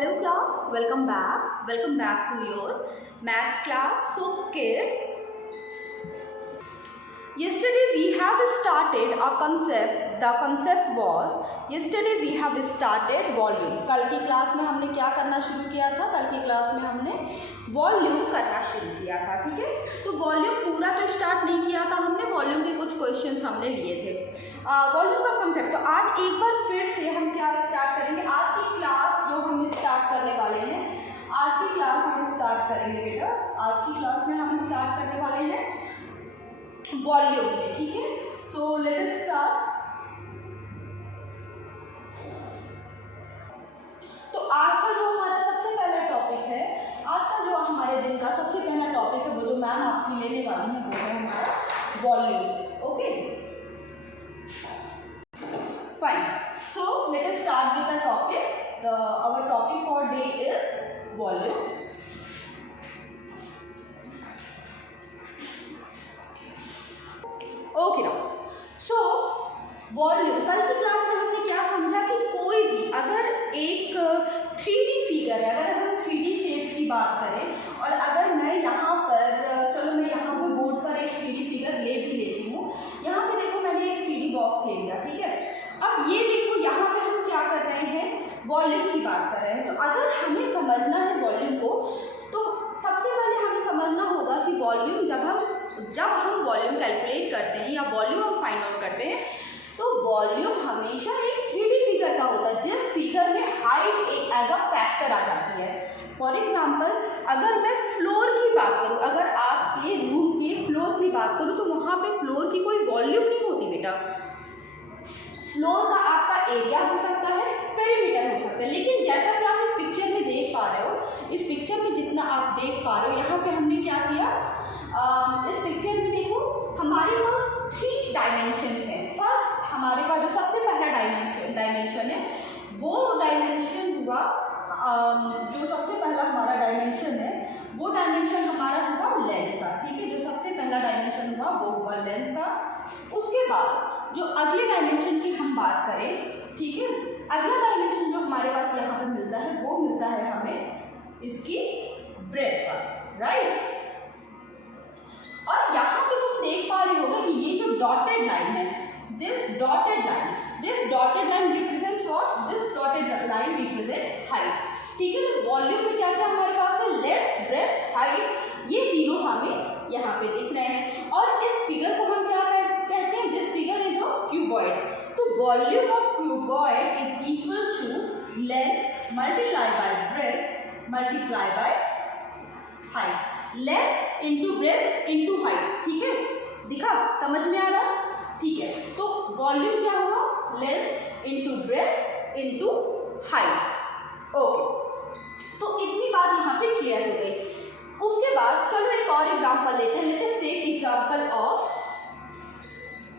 Hello class, welcome back. Welcome back to your maths class. So kids, yesterday we have started a concept. The concept was yesterday we have started volume. कल की क्लास में हमने क्या करना शुरू किया था? कल की क्लास में हमने वॉल्यूम करना शुरू किया था, ठीक है। तो वॉल्यूम पूरा तो स्टार्ट नहीं किया था हमने, वॉल्यूम के कुछ क्वेश्चंस हमने लिए थे। वॉल्यूम का कंसेप्ट, तो आज एक बार फिर से हम क्या स्टार्ट करेंगे। आज की क्लास जो हम स्टार्ट करने वाले हैं, आज की क्लास हम स्टार्ट करेंगे बेटा, आज की क्लास में हम स्टार्ट करने वाले हैं वॉल्यूम से, ठीक है। सो लेट अस स्टार्ट। तो आज का जो हमारा सबसे पहला टॉपिक है, आज का जो हमारे दिन का सबसे पहला टॉपिक है, वो जो मैम आपकी लेने वाली है वो है हमारा volume. Okay fine. So let us start with the topic. Our topic for day is volume. Okay now, so volume, कल की क्लास में हमने क्या समझा कि कोई भी अगर एक 3D फिगर है, अगर हम 3D शेप की बात करें और अगर मैं यहाँ पर, चलो मैं यहाँ पे बोर्ड पर एक 3D फिगर ले भी लेती हूँ। यहाँ पे देखो मैंने एक 3D बॉक्स ले लिया, ठीक है। अब ये देखो यहाँ पे हम क्या कर रहे हैं, वॉल्यूम की बात कर रहे हैं। तो अगर हमें समझना है वॉल्यूम को, तो सबसे पहले हमें समझना होगा कि वॉल्यूम जब हम वॉल्यूम कैलकुलेट करते हैं या वॉल्यूम हम फाइंड आउट करते हैं, तो वॉल्यूम हमेशा एक 3D फिगर का होता है, जिस फिगर में हाइट एक एज अ फैक्टर आ जाती है। फॉर एग्जाम्पल, अगर मैं फ्लोर की बात करूँ, अगर आपके रूम के फ्लोर की बात करूँ, तो वहाँ पे फ्लोर की कोई वॉल्यूम नहीं होती बेटा। फ्लोर का आपका एरिया हो सकता है, पेरीमीटर हो सकता है, लेकिन जैसा कि आप इस पिक्चर में देख पा रहे हो, इस पिक्चर में जितना आप देख पा रहे हो, यहाँ पे हमने क्या किया, इस पिक्चर में देखो हमारे पास 3 डायमेंशंस हैं। फर्स्ट हमारे पास जो सबसे पहला डायमेंशन है, वो डायमेंशन हुआ, जो सबसे पहला हमारा डायमेंशन है, वो डायमेंशन हमारा हुआ लेंथ का, ठीक है। जो सबसे पहला डायमेंशन हुआ वो हुआ लेंथ का। उसके बाद जो अगले डायमेंशन की हम बात करें, ठीक है, अगला डायमेंशन जो हमारे पास यहाँ पे मिलता है, वो मिलता है हमें इसकी ब्रेथ का, राइट। और यहाँ पे तुम देख पा रहे होगे कि ये जो डॉटेड लाइन है, this dotted line represents what, this dotted line represent height, ठीक है। तो वॉल्यूम में क्या क्या हमारे पास है, लेंथ, ब्रेथ, हाइट, ये तीनों हमें यहाँ पे दिख रहे हैं। और इस फिगर को हम क्या कहते हैं, this figure is of cuboid. तो volume of cuboid is equal to length multiply by breadth multiply by height, length into breadth into height, ठीक है। दिखा, समझ में आ रहा, ठीक है। तो वॉल्यूम क्या हुआ, length into breadth into height. Okay, तो इतनी बात यहाँ पे क्लियर हो गई। उसके बाद चलो एक और एग्जांपल लेते हैं। Let us take example of,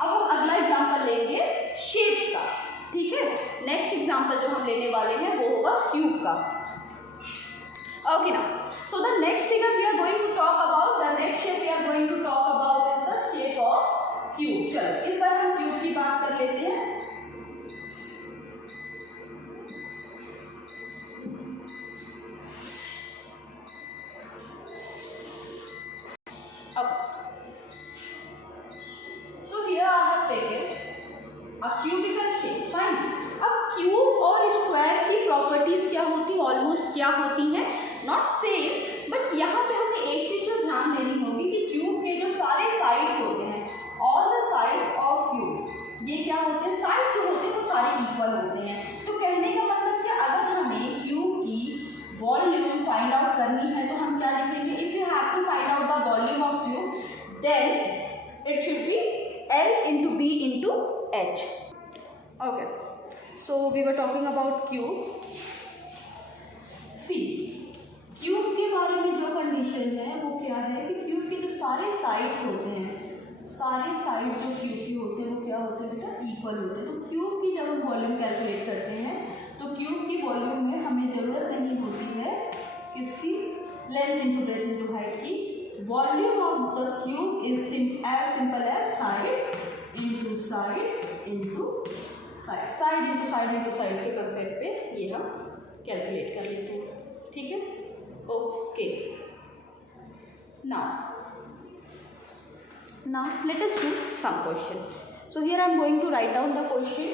अब हम अगला एग्जांपल लेंगे शेप्स का, ठीक है। नेक्स्ट एग्जांपल जो हम लेने वाले हैं वो होगा क्यूब का। ओके ना, so the next figure we are going to talk about, the next shape we are going to talk about is the shape of cube। चलो इस बार हम क्यूब की बात कर लेते हैं। So here I have taken a cubical shape, fine। अब क्यूब और स्क्वायर की प्रॉपर्टीज क्या होती, ऑलमोस्ट क्या होती हैं, नॉट सेम, बट यहाँ पे हमें एक चीज जो ध्यान देनी होगी कि क्यूब के जो सारे साइड्स होते हैं, all the sides of cube, ये क्या होते हैं, साइड जो होते हैं वो सारे इक्वल होते हैं। तो कहने का मतलब कि अगर हमें क्यूब की वॉल्यूम फाइंड आउट करनी है, तो हम क्या लिखेंगे, if you have to find out the volume of cube, then it should be L into B into H। Okay, so we were talking about cube। See, cube के बारे में जो कंडीशन है वो क्या है कि क्यूब के जो सारे साइड्स होते हैं, सारे साइड जो क्यूब की होते हैं वो क्या होते हैं बेटा, इक्वल होते हैं। तो क्यूब की जब हम वॉल्यूम कैलकुलेट करते हैं, तो क्यूब की वॉल्यूम में हमें ज़रूरत नहीं होती है किसकी, length into breadth into height की। Volume of the cube is as simple as side into side into side, side into side into side के कंसेप्ट पे ये हम कैलकुलेट कर लेते हैं, ठीक है। Okay, now let us do some question. So here I am going to write down the question.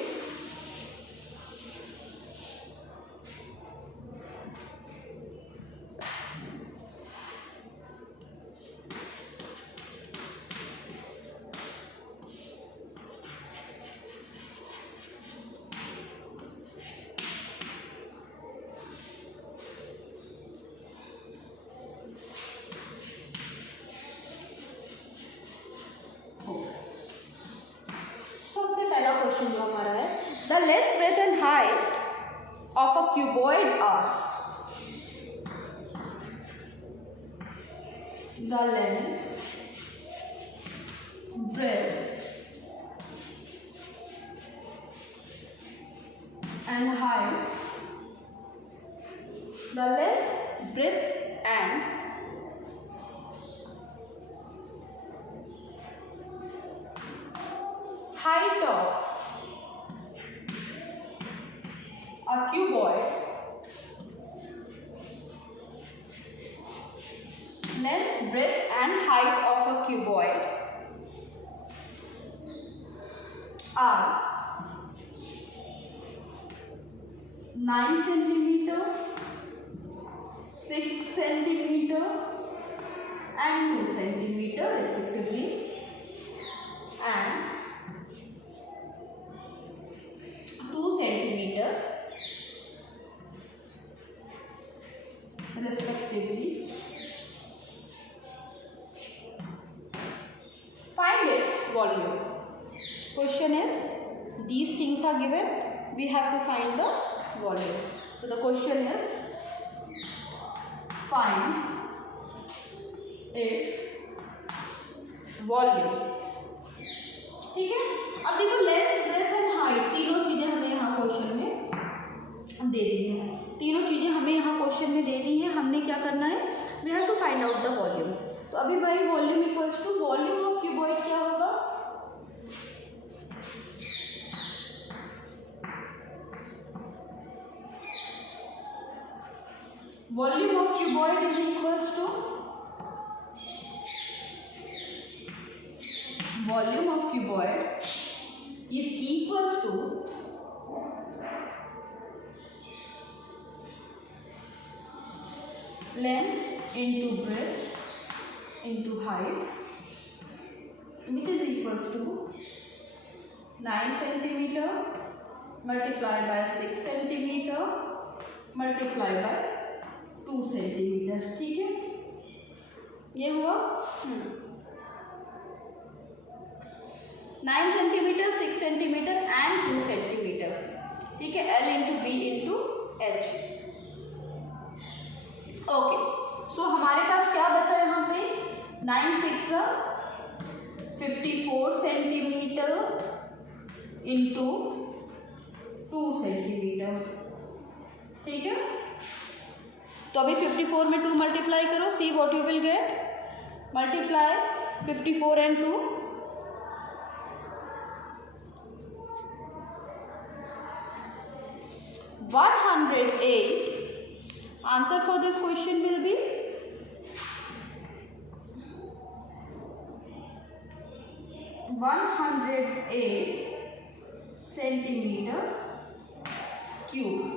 Question जो हमारा है, the length breadth and height of a cuboid are, the length breadth and height, the length breadth and height of a cuboid, length, breadth and height of a cuboid are 9 centimeter, 6 centimeter and 2 centimeter respectively, and 2 centimeter respectively. Find its volume. Question is, these things are given, we have to find the volume. So the question is, find its volume. ठीक है। अब देखो length, breadth and height तीनों चीजें हमें यहाँ क्वेश्चन में दे दी हैं, तीनों चीजें हमें यहाँ क्वेश्चन में दे दी हैं। हमने क्या करना है, we have to find out the volume. तो अभी भाई volume equals to volume of cuboid क्या होगा, volume of cuboid is equals to volume of cuboid is equals to length into breadth into height, which is equals to 9 centimeter multiplied by 6 centimeter multiplied by 2 centimeter। ठीक है, ये हुआ 9 सेंटीमीटर, 6 centimetre and 2 सेंटीमीटर। ठीक है, L into B into H. Okay, so हमारे पास क्या बचा यहाँ पे, 9 6 54 सेंटीमीटर इंटू 2 सेंटीमीटर। ठीक है, तो अभी 54 में 2 मल्टीप्लाई करो, see what you will gate, multiply 54 एंड 2, 108। Answer for this question will be 108 centimeter cube।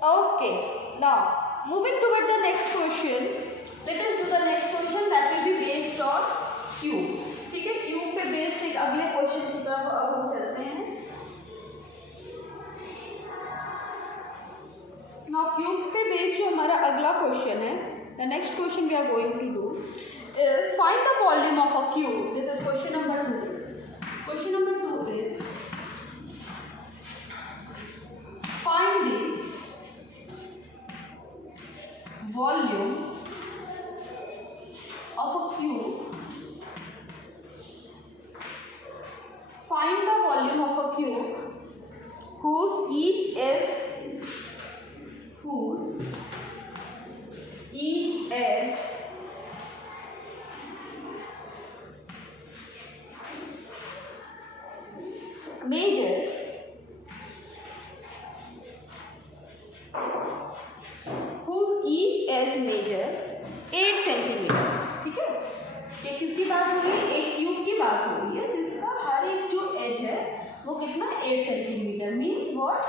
Okay, now moving toward the next question, let us do the next question that will be based on cube। ठीक है, क्यूब पे बेस्ड एक अगले क्वेश्चन की तरफ अब हम चलते हैं। Now क्यूब पे बेस्ड जो हमारा अगला क्वेश्चन है, the next question we are going to do is find the volume of a cube। This is question number 2। Question number 2 is find the volume cube whose each edge measures 8 सेंटीमीटर। ठीक है, ये किसकी बात हो रही है? एक क्यूब की बात हो रही है जिसका हर एक जो एज है वो कितना 8 centimetre. Means what?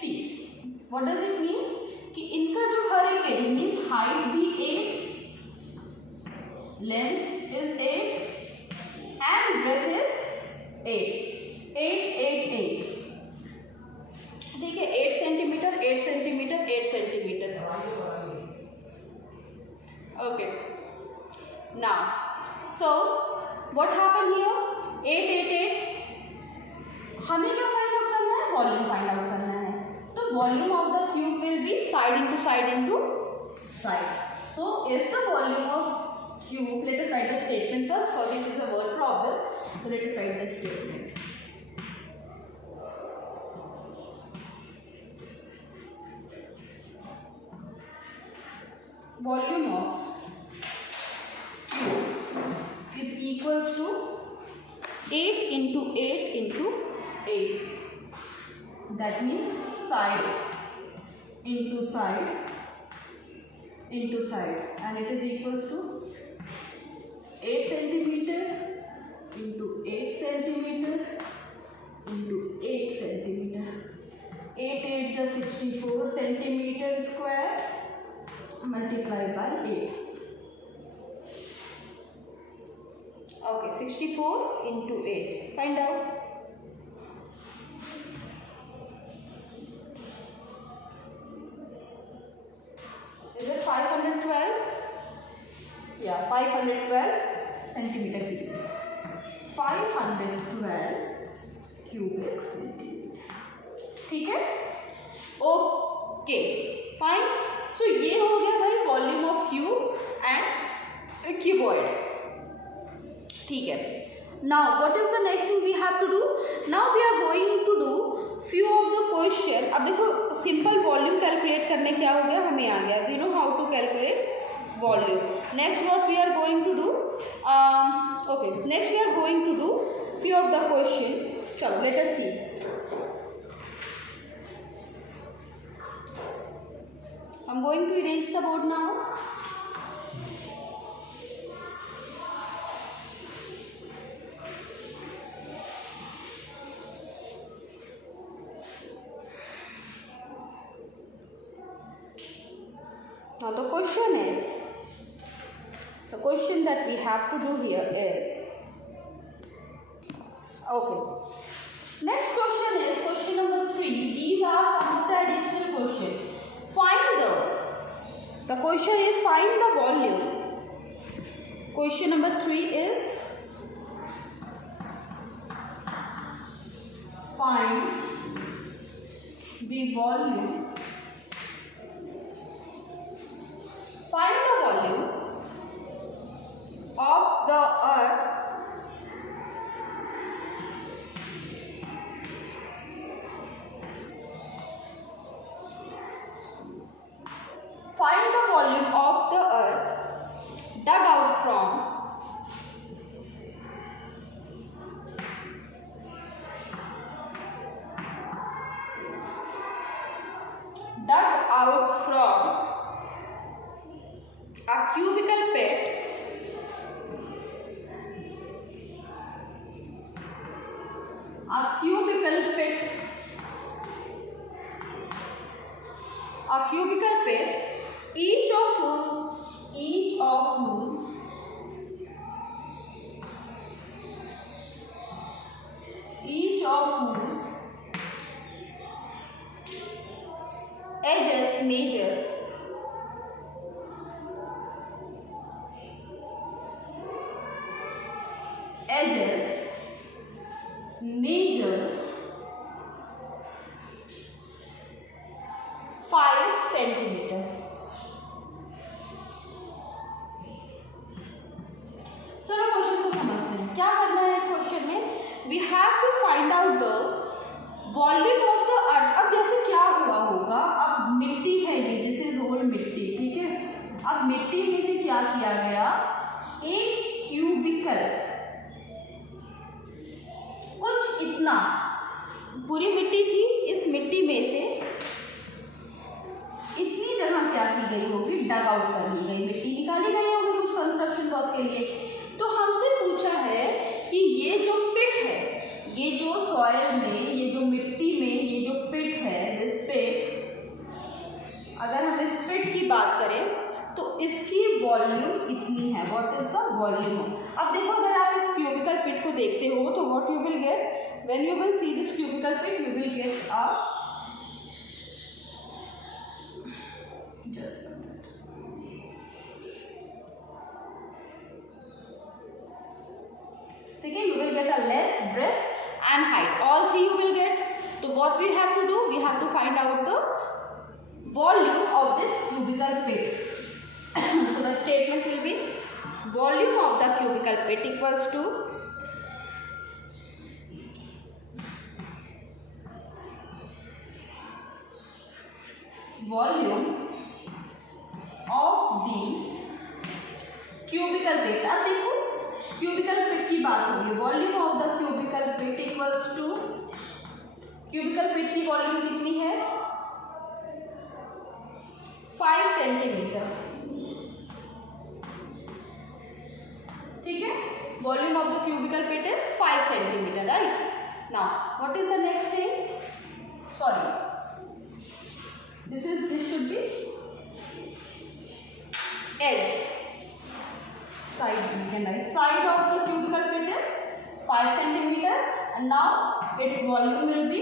See what does it means कि इनका जो हर एक एज मीन्स हाइट भी 8, length is 8 and breadth is 8। 8 ठीक है, 8 centimetre 8 centimetre 8 centimetre. Okay, now so what happen here? 8 8 8। हमें क्या फाइंड आउट करना है? वॉल्यूम फाइंड आउट करना है। तो volume of the cube will be side into side. So if the volume of cube, let us right the statement first, for this is a word problem, so let us write the statement. Volume of cube is equals to 8 into 8 into 8. That means side into side into side, and it is equals to 8 centimeter into 8 centimeter into 8 centimeter. 8 8 just 64 centimeter square multiplied by 8. Okay, 64 into 8. Find out. Is it 512? Yeah, 512 centimeter cube. 512 cubic centimeter. ठीक है? Okay, fine. सो ये हो गया भाई volume of cube and cuboid. ठीक है, now what is the next thing we have to do? Now we are going to do few of the question. अब देखो, सिंपल वॉल्यूम कैलकुलेट करने क्या हो गया, हमें आ गया, we know how to calculate volume. Next what we are going to do? Okay, next we are going to do few of the question. चलो let us see. I'm going to erase the board now. Now the question that we have to do here is, okay, next question is question number 3. These are some of the additional questions. The question is find the volume. Question number 3 is find the volume. Find the volume of the earth dug out from a cubical pit each of whose edges measure 5 centimeter. Volume of the earth, अब जैसे क्या हुआ होगा, अब मिट्टी है ये, this is whole मिट्टी, ठीक है। अब मिट्टी में से क्या किया गया, एक क्यूबिकल, कुछ इतना, पूरी मिट्टी थी, इस मिट्टी में से इतनी जगह क्या की गई होगी, डग आउट कर ली गई, मिट्टी निकाली गई होगी कुछ कंस्ट्रक्शन वर्क के लिए। तो हमसे पूछा है कि ये जो पिट है, ये जो सॉइल में, ये जो मिट्टी में ये जो पिट है, दिस पिट, अगर हम इस पिट की बात करें तो इसकी वॉल्यूम कितनी है, व्हाट इज द वॉल्यूम। अब देखो अगर आप इस क्यूबिकल पिट को देखते हो तो what you will get, when you will see this cubical pit you will get a, just a minute, ठीक है, you will get a length, breadth and height, all three you will get. So what we have to do, we have to find out the volume of this cubical pit. So the statement will be volume of the cubical pit equals to volume of the cubical pit। अब देखो cubicle pit की बात हो रही है, volume of the cubical pit equals to, cubical pit की volume कितनी है, 5 सेंटीमीटर, ठीक है, volume of the cubical pit is 5 centimetre, right. Now what is the next thing, sorry this should be edge, side, we can write side of the cubical pit is 5 centimeter, and now its volume will be,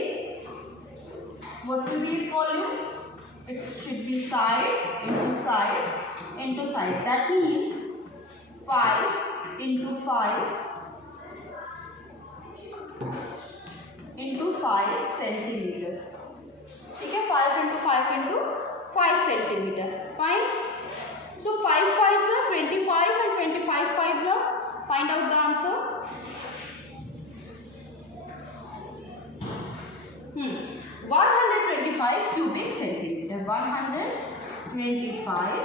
what will be its volume, it should be side into side into side, that means 5 into 5 into 5 centimeter, ठीक है, 5 into 5 into 5 centimeter, fine। So 5 5s are 25 and 25 5s are, find out the answer, 125 cubic centimeter, 125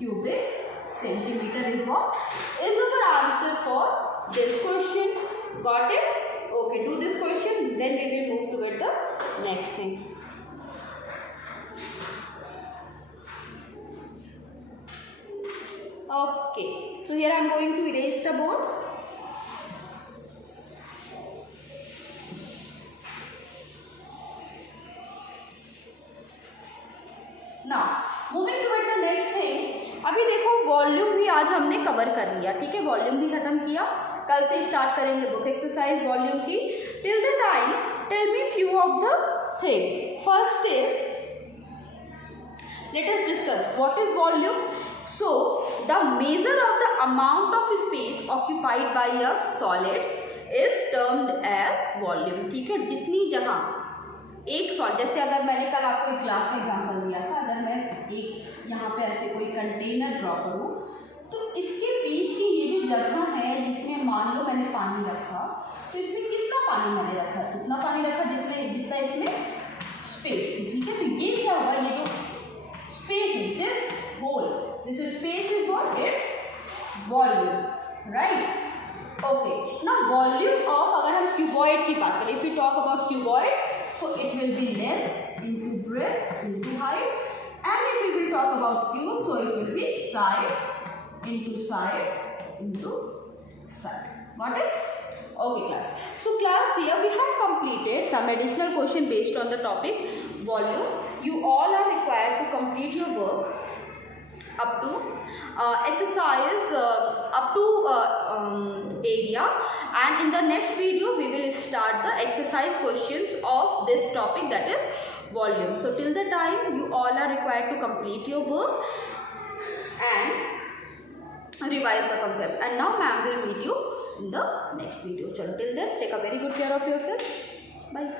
cubic centimeter is what is our answer for this question. Got it? Okay, do this question, then we will move toward the next thing. Okay, so here I am going to erase the board. Now moving toward the next thing, अभी देखो वॉल्यूम भी आज हमने कवर कर लिया, ठीक है, वॉल्यूम भी खत्म किया, कल से स्टार्ट करेंगे बुक एक्सरसाइज वॉल्यूम की। Till the time tell me few of the thing. First is, let us discuss what is volume. So the measure of the amount of space occupied by a solid is termed as volume, ठीक है, जितनी जगह एक सॉलिड, जैसे अगर मैंने कल आपको एक ग्लास का एग्जांपल दिया था, अगर मैं एक यहाँ पे ऐसे कोई कंटेनर ड्रॉ करूँ तो इसके बीच की ये जो जगह है जिसमें मान लो मैंने पानी रखा, तो इसमें कितना पानी मैंने रखा, उतना पानी रखा जितना इसमें स्पेस थी, ठीक है। तो ये क्या होगा, ये जो स्पेस है, this hole, this space is what, it's volume, right. Okay, ना वॉल्यूम ऑफ, अगर हम क्यूबॉइड की बात करें, if you talk about cuboid, so it will be length into breadth into height, and if we will talk about cube, so it will be side into side into side. Got it? Okay class. So class, here we have completed some additional question based on the topic volume. You all are required to complete your work up to exercise up to area, and in the next video we will start the exercise questions of this topic, that is volume. So till the time you all are required to complete your work and revise the concept, and now ma'am will meet you in the next video. Chalo, till then take a very good care of yourself. Bye.